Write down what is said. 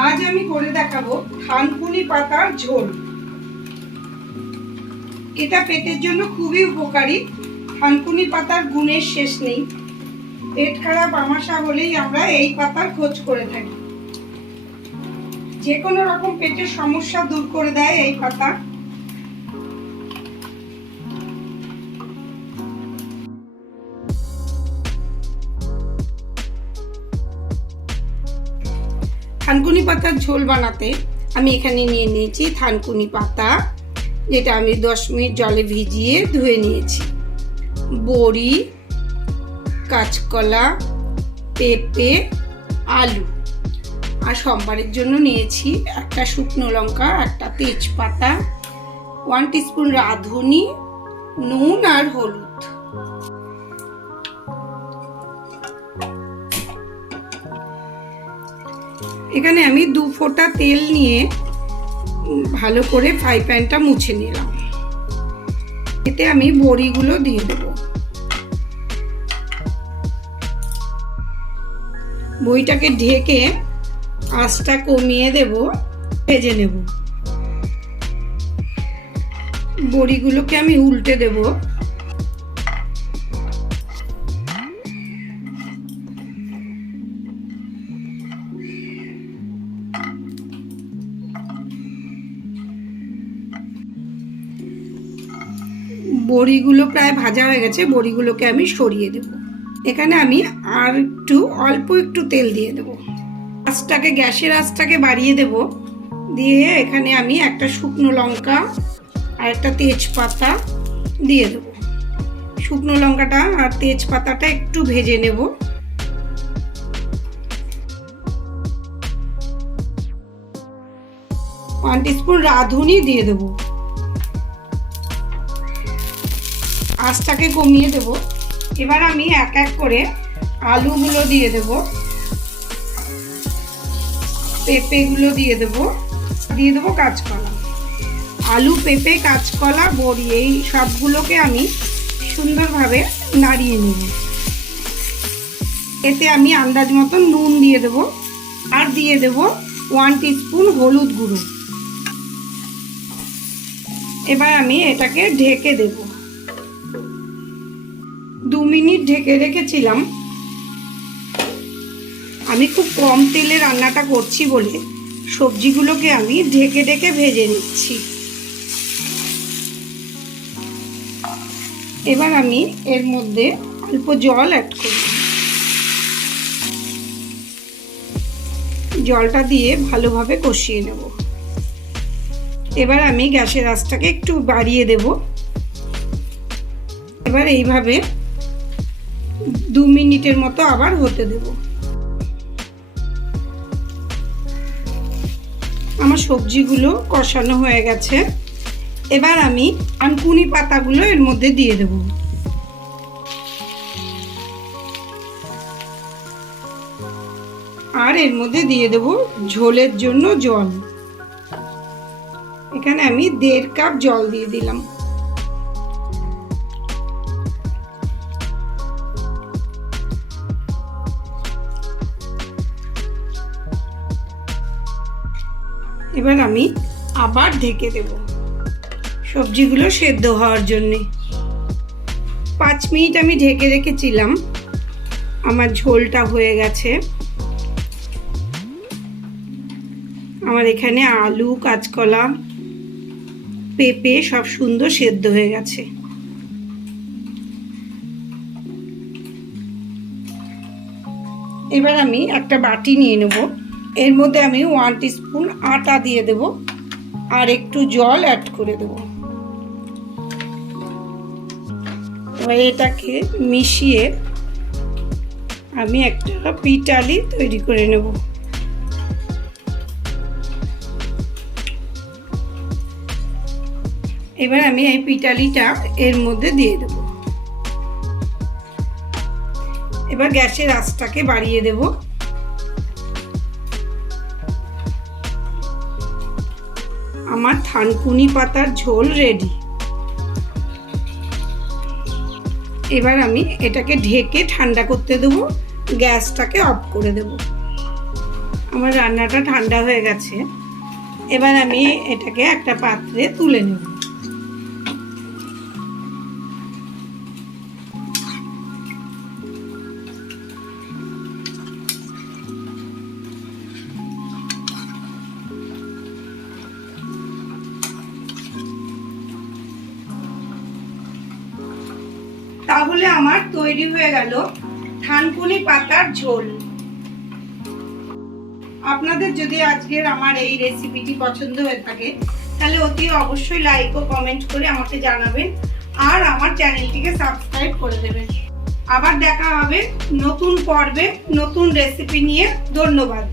আজ আমি করে দেখাবো থানকুনি পাতার ঝোল। এটা পেটের জন্য খুবই উপকারী। থানকুনি পাতার গুণের শেষ নেই। পেট খারাপ আমাশা হলেই আমরা এই পাতার খোঁজ করে থাকি। যে কোনো রকম পেটের সমস্যা দূর করে দেয় এই পাতা। থানকুনি পাতার ঝোল বানাতে আমি এখানে নিয়ে নিয়েছি থানকুনি পাতা, যেটা আমি 10 মিনিট জলে ভিজিয়ে ধুয়ে নিয়েছি, বড়ি, কাঁচকলা, পেঁপে, আলু, আর সম্বারের জন্য নিয়েছি একটা শুকনো লঙ্কা, একটা তেজপাতা, 1 টিস্পুন রাঁধুনি, নুন আর হলুদ। এখানে আমি 2 ফোঁটা তেল নিয়ে ভালো করে ফ্রাই প্যানটা মুছে নিলাম। এতে আমি বড়িগুলো দিয়ে দেব। বড়িটাকে ঢেকে আঁচটা কমিয়ে দেব, ভেজে নেব। বড়িগুলোকে আমি উল্টে দেব। বড়িগুলো প্রায় ভাজা হয়ে গেছে, বড়িগুলোকে আমি সরিয়ে দেব। এখানে আমি আর অল্প একটু তেল দিয়ে দেব। গ্যাসের আঁচটাকে বাড়িয়ে দেব। দিয়ে এখানে আমি একটা শুকনো লঙ্কা আর একটা তেজপাতা দিয়ে দেব। শুকনো লঙ্কাটা আর তেজপাতাটা একটু ভেজে নেব। ওয়ান টিস্পুন রাঁধুনি দিয়ে দেব। আঁচটাকে কমিয়ে দেব। এবার আমি এক এক করে আলুগুলো দিয়ে দেব, পেঁপেগুলো দিয়ে দেব কাঁচকলা। আলু, পেঁপে, কাঁচকলা, বড়ি, এই সবগুলোকে আমি সুন্দরভাবে নাড়িয়ে নেব। এতে আমি আন্দাজ মতন নুন দিয়ে দেব আর দিয়ে দেব 1 টিস্পুন হলুদ গুঁড়ো। এবার আমি এটাকে ঢেকে দেব। 2 মিনিট ঢেকে রেখেছিলাম। আমি খুব কম তেলে রান্নাটা করছি বলে সবজিগুলোকে আমি ঢেকে ঢেকে ভেজে নিচ্ছি। এবার আমি এর মধ্যে অল্প জল অ্যাড করব। জলটা দিয়ে ভালোভাবে কষিয়ে নেব। এবার আমি গ্যাসের আঁচটাকে একটু বাড়িয়ে দেব। এবার এইভাবে 2 মিনিটের মতো আবার হতে দেব। আমার সবজিগুলো কষানো হয়ে গেছে। এবার আমি থানকুনি পাতাগুলো এর মধ্যে দিয়ে দেব। আর এর মধ্যে দিয়ে দেব ঝোলের জন্য জল। এখানে আমি 1.5 কাপ জল দিয়ে দিলাম। এবার আমি আবার ঢেকে দেব সবজিগুলো সেদ্ধ হওয়ার জন্যে। 5 মিনিট আমি ঢেকে রেখেছিলাম। আমার ঝোলটা হয়ে গেছে। আমার এখানে আলু, কাঁচকলা, পেঁপে সব সুন্দর সেদ্ধ হয়ে গেছে। এবার আমি একটা বাটি নিয়ে নেব। এর মধ্যে আমি 1 টিস্পুন আটা দিয়ে দেব আর একটু জল অ্যাড করে দেব। এবার এটাকে মিশিয়ে আমি একটা পিঠালি তৈরি করে নেব। এবার আমি এই পিঠালিটা এর মধ্যে দিয়ে দেব। এবার গ্যাসের আঁচটাকে বাড়িয়ে দেব। আমার থানকুনি পাতার ঝোল রেডি। এবার আমি এটাকে ঢেকে ঠান্ডা করতে দেব। গ্যাসটাকে অফ করে দেব। আমার রান্নাটা ঠান্ডা হয়ে গেছে। এবার আমি এটাকে একটা পাত্রে তুলে নেব। তাহলে আমার তৈরি হয়ে গেল থানকুনি পাতার ঝোল। আপনাদের যদি আজকের আমার এই রেসিপিটি পছন্দ হয়ে থাকে তাহলে অতি অবশ্যই লাইক ও কমেন্ট করে আমাকে জানাবেন, আর আমার চ্যানেলটিকে সাবস্ক্রাইব করে দেবেন। আবার দেখা হবে নতুন পর্বে নতুন রেসিপি নিয়ে। ধন্যবাদ।